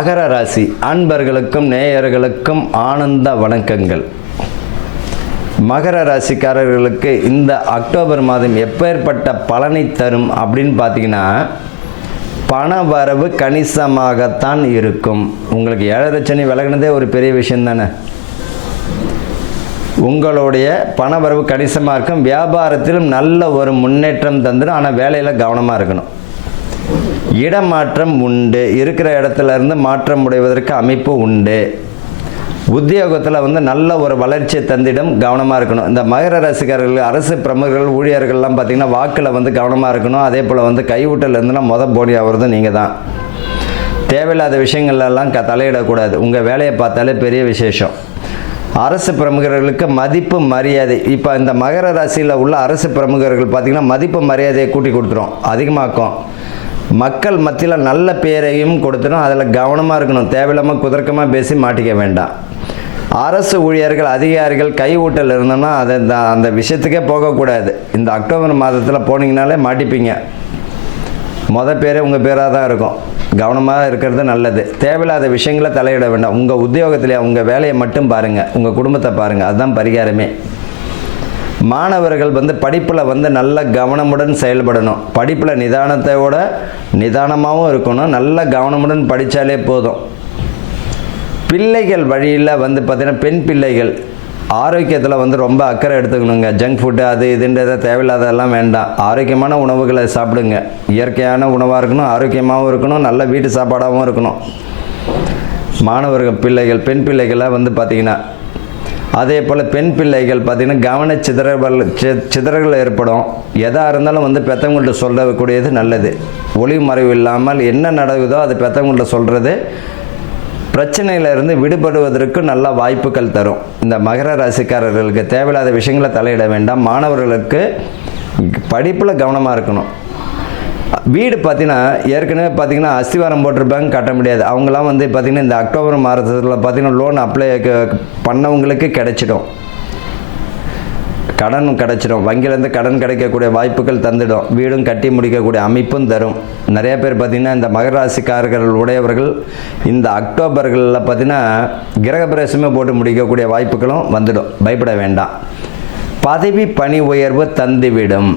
மகர ராசி அன்பர்களுக்கும் நேயர்களுக்கும் ஆனந்த வணக்கங்கள். மகர ராசிக்காரர்களுக்கு இந்த அக்டோபர் மாதம் எப்பேற்பட்ட பலனை தரும் அப்படின்னு பார்த்தீங்கன்னா, பண வரவு கணிசமாகத்தான் இருக்கும். உங்களுக்கு 7.5 சனி விலகினதே ஒரு பெரிய விஷயம் தானே. உங்களுடைய பண வரவு கணிசமாக இருக்கும். வியாபாரத்திலும் நல்ல ஒரு முன்னேற்றம் தந்துடும். ஆனால் வேலையில் கவனமாக இருக்கணும். இடமாற்றம் உண்டு. இருக்கிற இடத்துல இருந்து மாற்றம் உடைவதற்கு அமைப்பு உண்டு. உத்தியோகத்தில் நல்ல ஒரு வளர்ச்சியை தந்திடம். கவனமாக இருக்கணும். இந்த மகர ராசிக்காரர்கள், அரசு பிரமுகர்கள், ஊழியர்கள்லாம் பார்த்திங்கன்னா வாக்கில் கவனமாக இருக்கணும். அதே போல் கைவிட்டல் இருந்துன்னா போனி ஆகிறது நீங்கள் தான். தேவையில்லாத விஷயங்கள்லாம் தலையிடக்கூடாது. உங்கள் வேலையை பார்த்தாலே பெரிய விசேஷம். அரசு பிரமுகர்களுக்கு மதிப்பு மரியாதை. இப்போ இந்த மகர ராசியில் உள்ள அரசு பிரமுகர்கள் பார்த்திங்கன்னா மதிப்பு மரியாதையை கூட்டி கொடுத்துரும், அதிகமாக்கும். மக்கள் மத்தியில் நல்ல பேரையும் கொடுத்துடும். அதில் கவனமாக இருக்கணும். தேவையில்லாமல் குதர்க்கமாக பேசி மாட்டிக்க வேண்டாம். அரசு ஊழியர்கள், அதிகாரிகள் கைவிட்டல் இருந்தோன்னா அந்த விஷயத்துக்கே போகக்கூடாது. இந்த அக்டோபர் மாதத்தில் போனீங்கனாலே மாட்டிப்பீங்க. பேரே உங்கள் பேராக தான் இருக்கும். கவனமாக இருக்கிறது நல்லது. தேவையில்லாத விஷயங்களை தலையிட வேண்டாம். உங்கள் உத்தியோகத்தில் உங்கள் வேலையை மட்டும் பாருங்கள், உங்கள் குடும்பத்தை பாருங்கள். அதுதான் பரிகாரமே. மாணவர்கள் படிப்பில் நல்ல கவனமுடன் செயல்படணும். படிப்பில் நிதானத்தோட நிதானமாகவும் இருக்கணும். நல்ல கவனமுடன் படித்தாலே போதும். பிள்ளைகள் வழியில் பார்த்திங்கன்னா பெண் பிள்ளைகள் ஆரோக்கியத்தில் ரொம்ப அக்கறை எடுத்துக்கணுங்க. ஜங்க் ஃபுட்டு அது இதுன்றதை தேவையில்லாதெல்லாம் வேண்டாம். ஆரோக்கியமான உணவுகளை சாப்பிடுங்க. இயற்கையான உணவாக இருக்கணும், ஆரோக்கியமாகவும் இருக்கணும், நல்ல வீட்டு சாப்பாடாகவும் இருக்கணும். மாணவர்கள் பிள்ளைகள், பெண் பிள்ளைகளை பார்த்திங்கன்னா அதே போல் பெண் பிள்ளைகள் பார்த்திங்கன்னா கவன சிதறல் ஏற்படும். எதாக இருந்தாலும் பெற்றவங்கள்ட்ட சொல்லக்கூடியது நல்லது. ஒளிவு மறைவு இல்லாமல் என்ன நடக்குதோ அது பெற்றவங்கள்ட்ட சொல்கிறது பிரச்சனையிலிருந்து விடுபடுவதற்கு நல்ல வாய்ப்புகள் தரும். இந்த மகர ராசிக்காரர்களுக்கு தேவையில்லாத விஷயங்களை தலையிட வேண்டாம். மாணவர்களுக்கு படிப்பில் கவனமாக இருக்கணும். வீடு பார்த்திங்கன்னா ஏற்கனவே பார்த்திங்கன்னா அஸ்திவாரம் போட்டிருப்பாங்க, கட்ட முடியாது. அவங்களாம் பார்த்திங்கன்னா இந்த அக்டோபர் மாதத்தில் பார்த்திங்கன்னா லோன் அப்ளை பண்ணவங்களுக்கு கிடைச்சிடும். கடன் கிடைச்சிடும். வங்கியிலேருந்து கடன் கிடைக்கக்கூடிய வாய்ப்புகள் தந்துடும். வீடும் கட்டி முடிக்கக்கூடிய அமைப்பும் தரும். நிறைய பேர் பார்த்திங்கன்னா இந்த மகர ராசிக்காரர்கள் உடையவர்கள் இந்த அக்டோபர்களில் பார்த்திங்கன்னா கிரகப்பிரவேசமே போட்டு முடிக்கக்கூடிய வாய்ப்புகளும் வந்துடும். பயப்பட வேண்டாம். பதவி பணி உயர்வு தந்துவிடும்.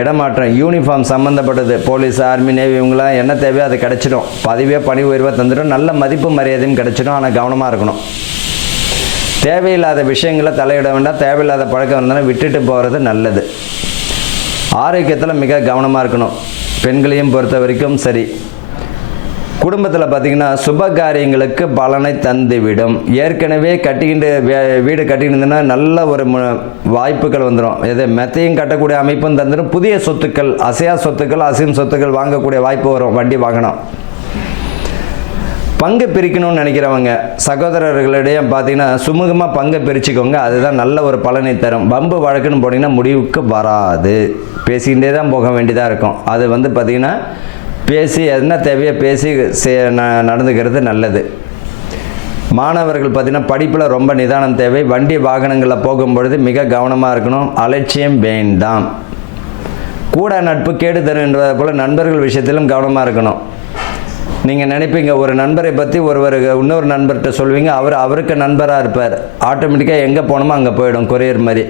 இடமாற்றம், யூனிஃபார்ம் சம்மந்தப்பட்டது, போலீஸ், ஆர்மி, நேவி, இவங்களாம் என்ன தேவையோ அது கிடச்சிடும். பதவியாக பணி உயர்வாக தந்துடும். நல்ல மதிப்பு மரியாதையும் கிடச்சிடும். ஆனால் கவனமாக இருக்கணும். தேவையில்லாத விஷயங்களை தலையிட வேண்டாம். தேவையில்லாத பழக்கம் இருந்தாலும் விட்டுட்டு போகிறது நல்லது. ஆரோக்கியத்தில் மிக கவனமாக இருக்கணும். பெண்களையும் பொறுத்த வரைக்கும் சரி. குடும்பத்தில் பார்த்திங்கன்னா சுப காரியங்களுக்கு பலனை தந்துவிடும். ஏற்கனவே வீடு கட்டிக்கிட்டு நல்ல ஒரு வாய்ப்புகள் வந்துடும். எது மெத்தையும் கட்டக்கூடிய அமைப்பும் தந்துடும். புதிய சொத்துக்கள், அசையா சொத்துக்கள், அசையும் சொத்துக்கள் வாங்கக்கூடிய வாய்ப்பு வரும். வண்டி வாகனம். பங்கு பிரிக்கணும்னு நினைக்கிறவங்க சகோதரர்களிடையே பார்த்திங்கன்னா சுமூகமாக பங்கை பிரிச்சுக்கோங்க. அதுதான் நல்ல ஒரு பலனை தரும். வம்பு வழக்குன்னு போனீங்கன்னா முடிவுக்கு வராது. பேசிக்கிட்டே தான் போக வேண்டியதாக இருக்கும். அது பார்த்திங்கன்னா பேசி என்ன தேவையோ பேசி நடந்துக்கிறது நல்லது. மாணவர்கள் பார்த்திங்கன்னா படிப்பில் ரொம்ப நிதானம் தேவை. வண்டி வாகனங்களில் போகும்பொழுது மிக கவனமாக இருக்கணும். அலட்சியம் வேண்டாம். கூட நட்பு கேடு தரும் என்பதை போல் நண்பர்கள் விஷயத்திலும் கவனமாக இருக்கணும். நீங்கள் நினைப்பீங்க ஒரு நண்பரை பற்றி இன்னொரு நண்பர்கிட்ட சொல்வீங்க, அவருக்கு நண்பராக இருப்பார். ஆட்டோமேட்டிக்காக எங்கே போகணுமோ அங்கே போயிடும். கொரியர் மாதிரி.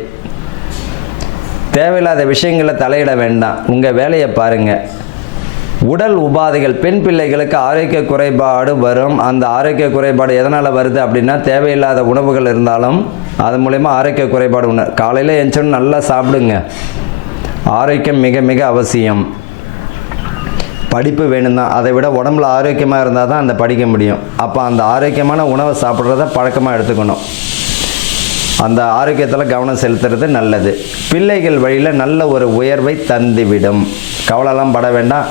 தேவையில்லாத விஷயங்களை தலையிட வேண்டாம். உங்கள் வேலையை பாருங்கள். உடல் உபாதைகள், பெண் பிள்ளைகளுக்கு ஆரோக்கிய குறைபாடு வரும். அந்த ஆரோக்கிய குறைபாடு எதனால் வருது அப்படின்னா தேவையில்லாத உணவுகள் இருந்தாலும் அது மூலயமா ஆரோக்கிய குறைபாடு உண்டு. காலையில் எழுந்தோன்னு நல்லா சாப்பிடுங்க. ஆரோக்கியம் மிக மிக அவசியம். படிப்பு வேணும் தான். அதை விட உடம்புல ஆரோக்கியமாக இருந்தால் தான் அந்த படிக்க முடியும். அப்போ அந்த ஆரோக்கியமான உணவை சாப்பிட்றத பழக்கமாக எடுத்துக்கணும். அந்த ஆரோக்கியத்தில் கவனம் செலுத்துறது நல்லது. பிள்ளைகள் வழியில் நல்ல ஒரு உயர்வை தந்துவிடும். கவலைலாம் பட வேண்டாம்.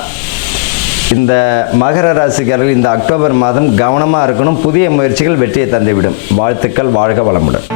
இந்த மகர ராசிக்காரர்கள் இந்த அக்டோபர் மாதம் கவனமாக இருக்கணும். புதிய முயற்சிகள் வெற்றியை தந்துவிடும். வாழ்த்துக்கள். வாழ்க வளமுடன்.